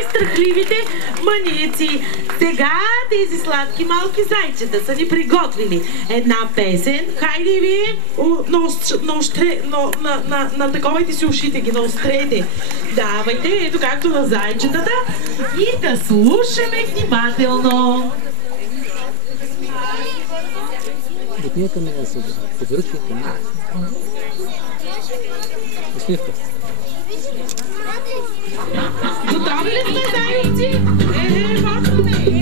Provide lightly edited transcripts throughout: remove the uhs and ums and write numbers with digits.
най-страхливите маниеци. Сега тези сладки малки зайчета са ни приготвили една песен. Хайде и вие натаковайте си ушите ги, наострете. Давайте, ето както на зайчетата. И да слушаме внимателно. Бутнията ми е сега. Подвърши към мен. Усмивка. Готови ли сме, зайци? Почваме!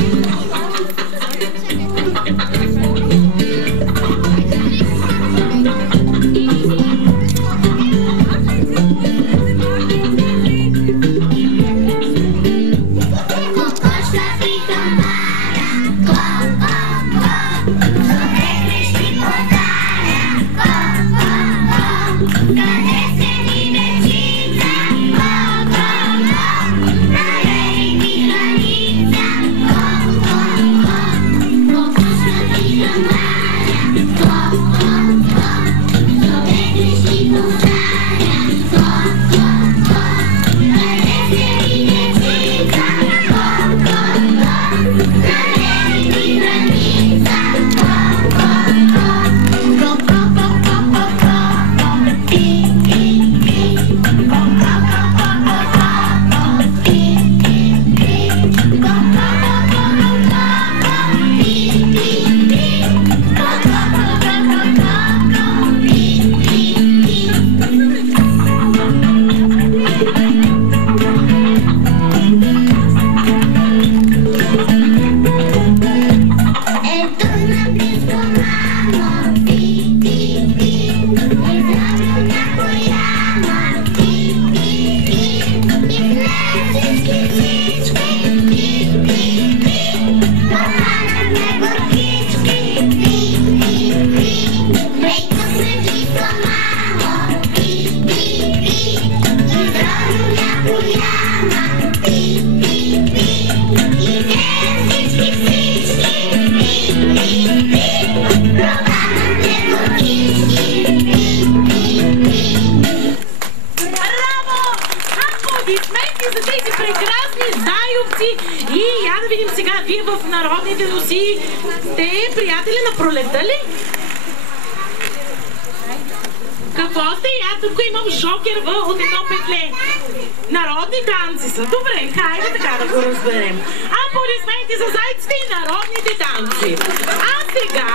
Добре, хайде така да го разберем. Аплодисменти за зайците и народните танци. А сега,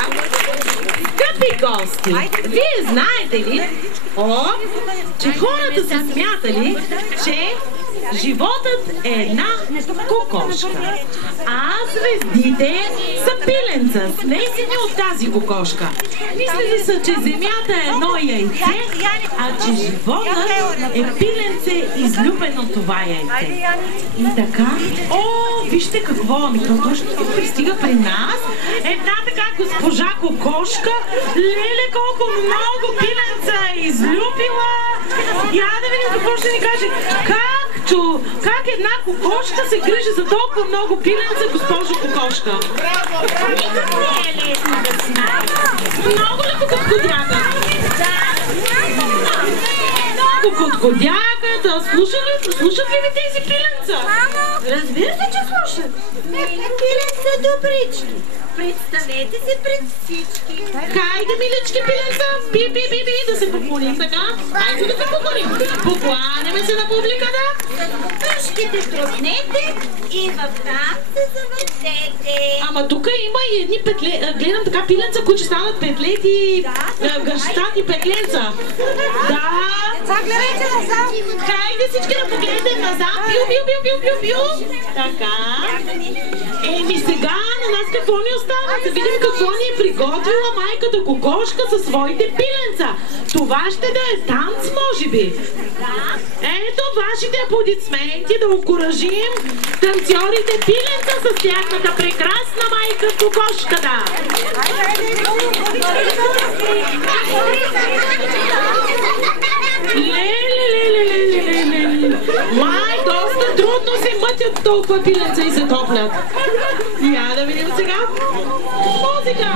скъпи гости, вие знаете ли, че хората са смятали, че животът е една кокошка, а звездите са пиленца, снесени от тази кокошка. Мислили са, че земята е едно яйце, а че животът е пиленце, излюбено това яйце. И така, вижте какво, то точно тук пристига при нас една така госпожа кокошка. Леле, колко много пиленца е излюбила. Я да видим какво ще ни каже. Как една кокошка се грижи за толкова много пиленца, госпожо кокошка? Никак не е лесно да си много ли подходягат? Много подходягат. Слушат ли ви тези пиленца? Разбира се, че слушат. Пиленца добрички. Представете се пред всички. Хайде, милички пиленца, би, да се поклоним така. Хайде да се поклоним. Покланяме се на публиката. Тъжките тръпнете и в там се завъртете. Ама тук има и едни петле, гледам така пиленца, които станат петлети, гъщати петленца. Да. Загледайте назад. Хайде всички да погледнем назад. Бил. Така. Еми сега на нас какво ни остава? Да видим какво ни е приготвила майката кокошка със своите пиленца. Това ще да е танц, може би. Ето вашите аплодисменти да окуражим танцорите пиленца с тяхната прекрасна майка кокошката. Май, доста трудно се мътят толкова пиленца и се топлят. Я да видим сега. Музика!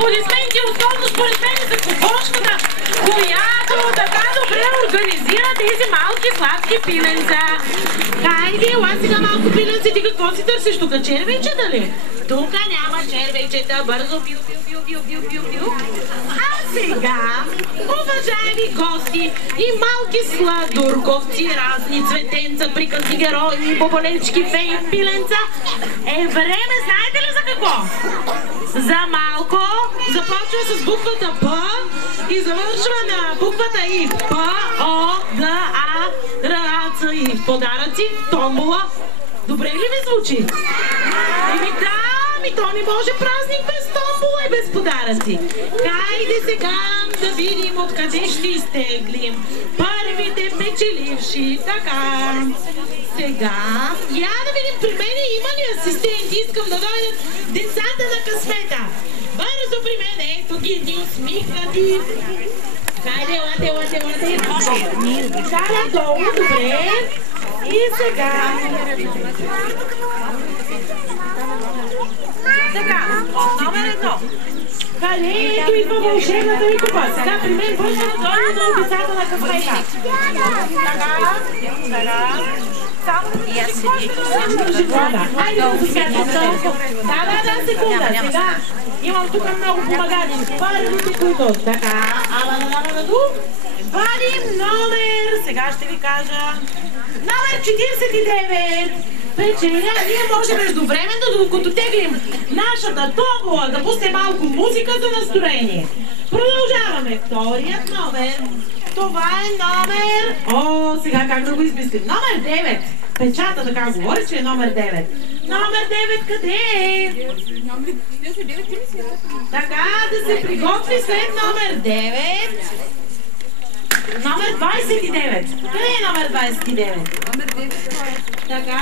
Аплодисменти основно според мен за кокошката, която така добре организира тези малки сладки пиленца. Хайде, ела сега малко пиленце, ти какво си търсиш тук? Червейчета ли? Тук няма червейчета, бързо пил. А сега, уважаеми гости и малки сладурковци, разни цветенца, приказни герои, боболечки, феи, пиленца, е време, знаете ли за какво? За малко започва с буквата П и завършва на буквата И. П, О, Д, А, Р, А, Ц, И. Подаръци, томбола. Добре ли ви звучи? Еми да, то не може празник без томбола и без подаръци. Хайде сега да видим откъде ще изтеглим първите печеливши. Така. Сега, я да видим при мен има ли асистенти, искам да дойдат децата на късмета. Бързо при мен, ето ги, ни усмихнати. Хайде, лате. Сега долу, добре. И сега. Така, номер 1. Където идва вълшебната ви купа? Сега при мен бързо да дойде до децата на късмета. Така. Хайде да засвятвам. Да, секунда. Сега имам тук много помагачи. Първите, които. Така, вадим номер. Сега ще ви кажа. Номер 49. Печеля, ние може междувременно, докато теглим нашата томбола, да пусне малко музика за настроение. Продължаваме. Вторият номер. Това е номер... О, сега как да го измислим? Номер 9. Печата така говори, че е номер 9. Номер 9 къде е? Така, да се приготви след номер 9. Номер 29. Къде е номер 29? Така.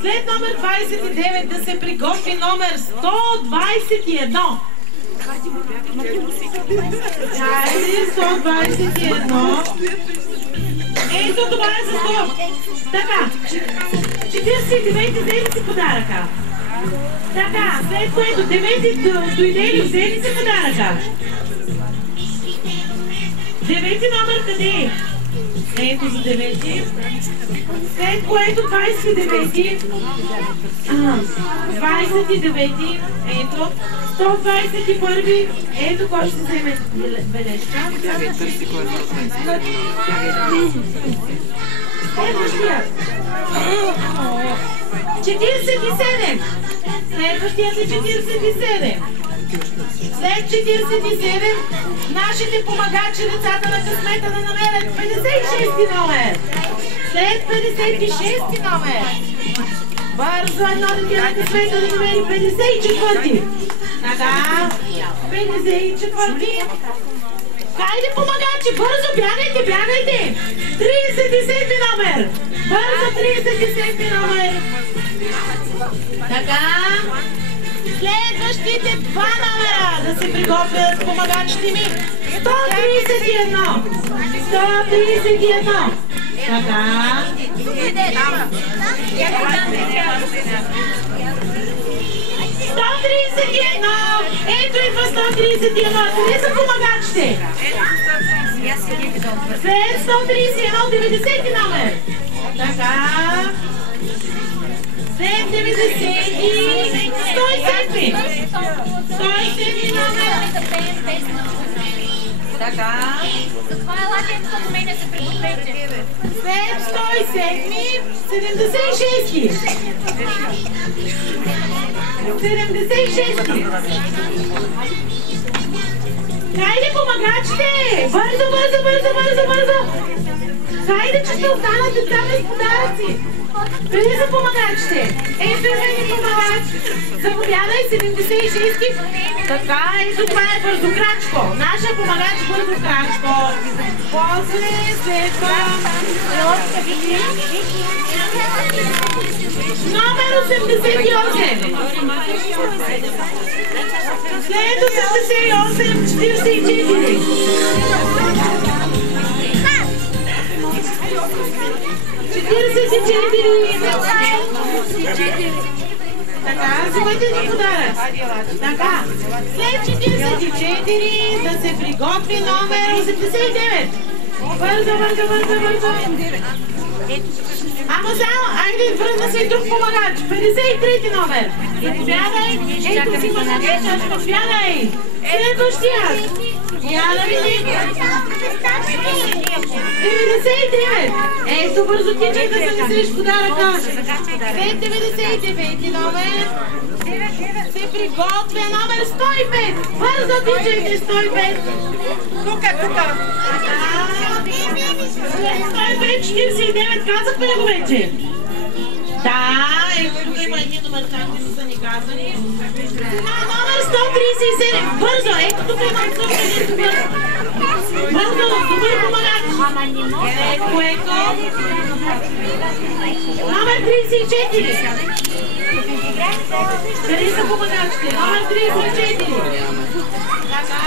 След номер 29 да се приготви номер 121. Хайде, 121. Ето това е за 100. Така. 49 взели си подаръка. Така, след което 9 дойдели, взели си подаръка. 9 номер къде е? Ето за 9. След което 29. 29. Ето. 121. Ето кой ще вземе бележка. Следващия. 47. Следващият е 47. След 47 нашите помагачи, децата на късмета, да намерят 56 номер. След 56 номер. Бързо едно дете на късмета да намери 54. Така. 54. Хайде помагачи, бързо бягайте. 37 номер. Бързо 37 номер. Така. Следващите два номера да се приготвят помагачите ми. 131. 131. Така. 131. Ето идва 131. Къде са помагачите? След 131, 90 номер. Така. След 90 и 107. 107 номер. Така. След 107, 76. 76. Хайде помагачите! Бързо! Хайде, че ще останат деца без подаръци! Къде са помагачите? Ето е помагач! Заповядай 76-ки! Така, ето това е бързокрачко! Нашия помагач бързокрачко! После следва... Номер 88! След 88, 44! 44. Така, взимайте ни подарък. Така, след 44 да се приготви номер 89. Бързо. Ама само, айде, върна се и друг помагач. 53-ти номер. Заповядай. Ето си помагач, заповядай. Следващия. Я да видим. 99. Ето, бързо тичай да занесеш подаръка. След 99-ти номер се приготвя номер 105. Бързо тичайте 105. Тука. 105-49, казахме ли го вече? Да, ето тук има един номер, както са ни казали. Номер 137, бързо, ето тук има един добър. Бързо, добър помагач. Ето. Номер 34. Къде са помагачите? Номер 34. Така.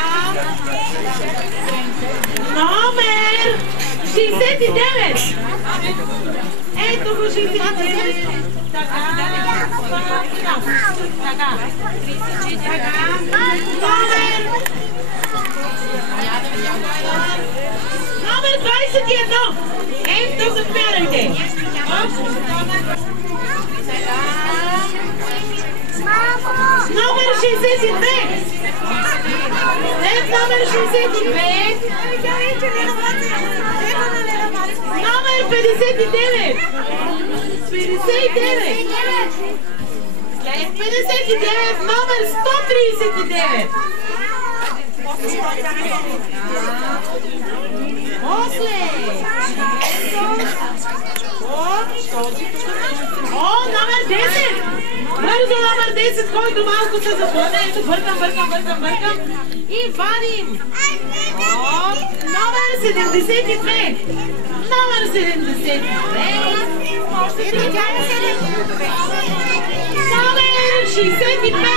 Номер 69. Ето го 69. Така. Номер 21. Ето, заповядайте. Номер 62. След номер 65. Номер 59. 59. След 59. Номер 139. После. О, номер 10. Бързо номер 10, който малко се заплъне. Ето, бъркам. И вадим. Номер 72. Номер 72. Номер 65.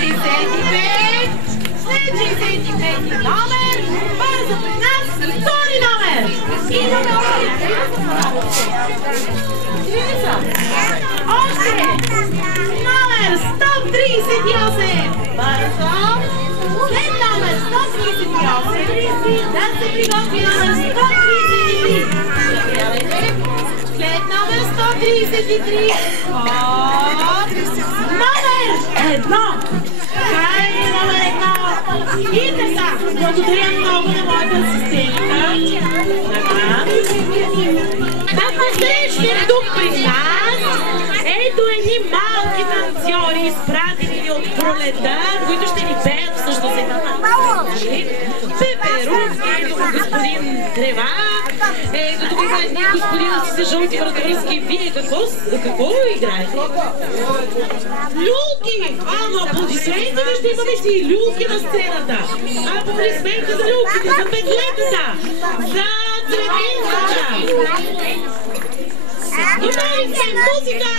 65. След 65 номер. Бързо при нас. Втори номер. И още. Номер 138. Бързо. След номер 138 да се приготви номер 133. След номер 133 номер 1. Край номер 1. И така, благодаря много на моята асистентка. Да посрещнем тук при нас ето едни малки танцори, изпратени от пролета, които ще ни пеят всъщност една Пеперунки, ето господин Трева, ето тук има едни господин с жълти вратовръзки. Вие какво играете? Люлки! Ама аплодисменти ли ще имаме си люлки на сцената? Аплодисменти за люлките, за петлетата, за цветинката! Внимайте, музика!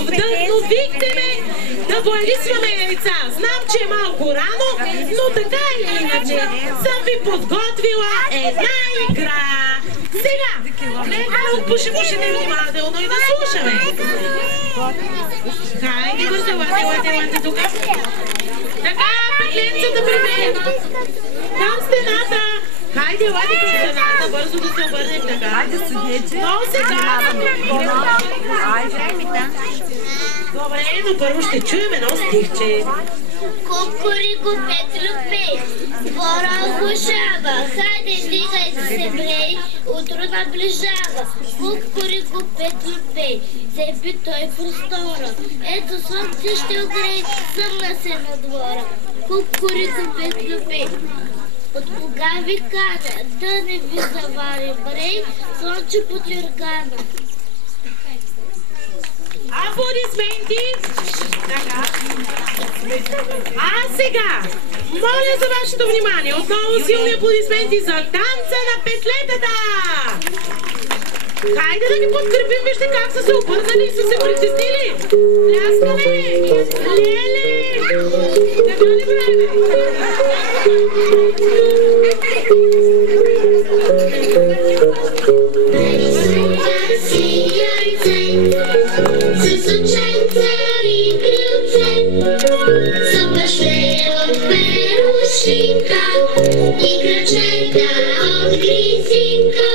Вдъхновихте ме да боядисваме яйца. Знам, че е малко рано, но така или иначе съм ви подготвила една игра. Сега, нека да отпушим ушите внимателно и да слушаме. Хайде, бързо, лате тук. Така, петленцата при мен. Там стената. Хайде, лате към стената, бързо да се обърнем така. Хайде, седете. Но сега. Добре, но първо ще чуем едно стихче. Кукурику Петлюпе, двора оглушава, хайде дигайте се брей, утро наближава. Кукурику Петлюпе, цепи той простора, ето слънце ще огрее, съмна се на двора. Кукурику Петлюпе, от кога ви каня, да не ви завари брей, слънче под юргана. Аплодисменти! Така. А сега, моля за вашето внимание, отново силни аплодисменти за танца на петлетата! Хайде да ги подкрепим, вижте как са се обърнали и са се притеснили! Пляскаме! Леле! Какво ни правим? С ученце и ключе, съпъше от перушинка и кръчета от гризинка.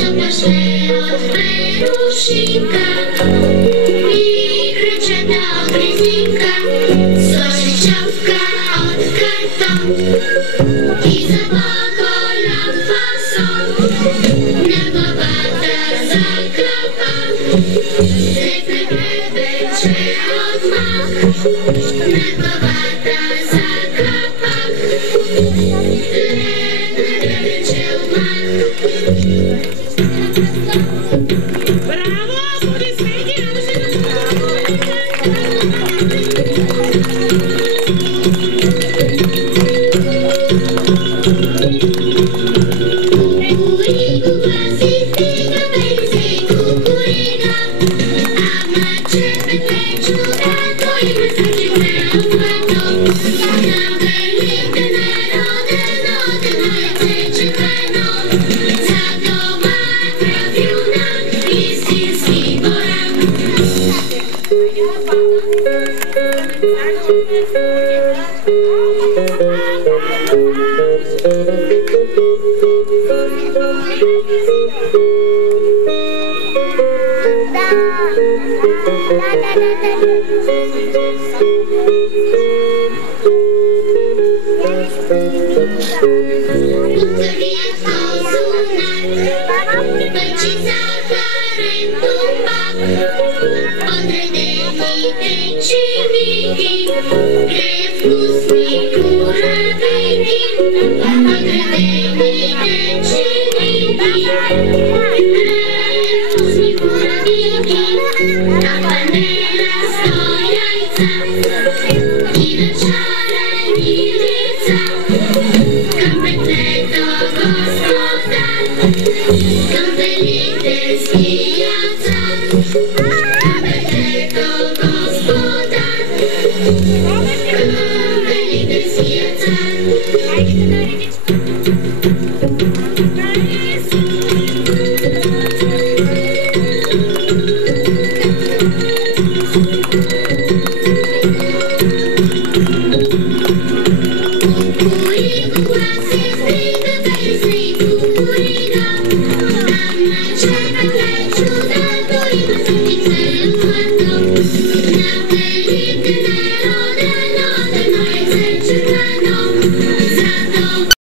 Съпъше от перушинка и кръчета от гризинка. Сложи чапка от картон и за по-голям фасон на главата за капан. Се прегребече от мак, на главата за капак. Прегребече от мак. Браво! Аплодисменти! Кукурику гласи стига, бензи кукурига. Ама че петлечко рато има съчице от злато. На белите народено, одено яйце червено. За дома е правилна, истински боран. Пъчи захарен тумак, подредените чимики, греят вкусни курабики. Подредените чимики, греят вкусни курабики. На панера сто яйца и начарени лица. Към петлето господа, към велителски яйца. Към петлето господа, към велителски яйца.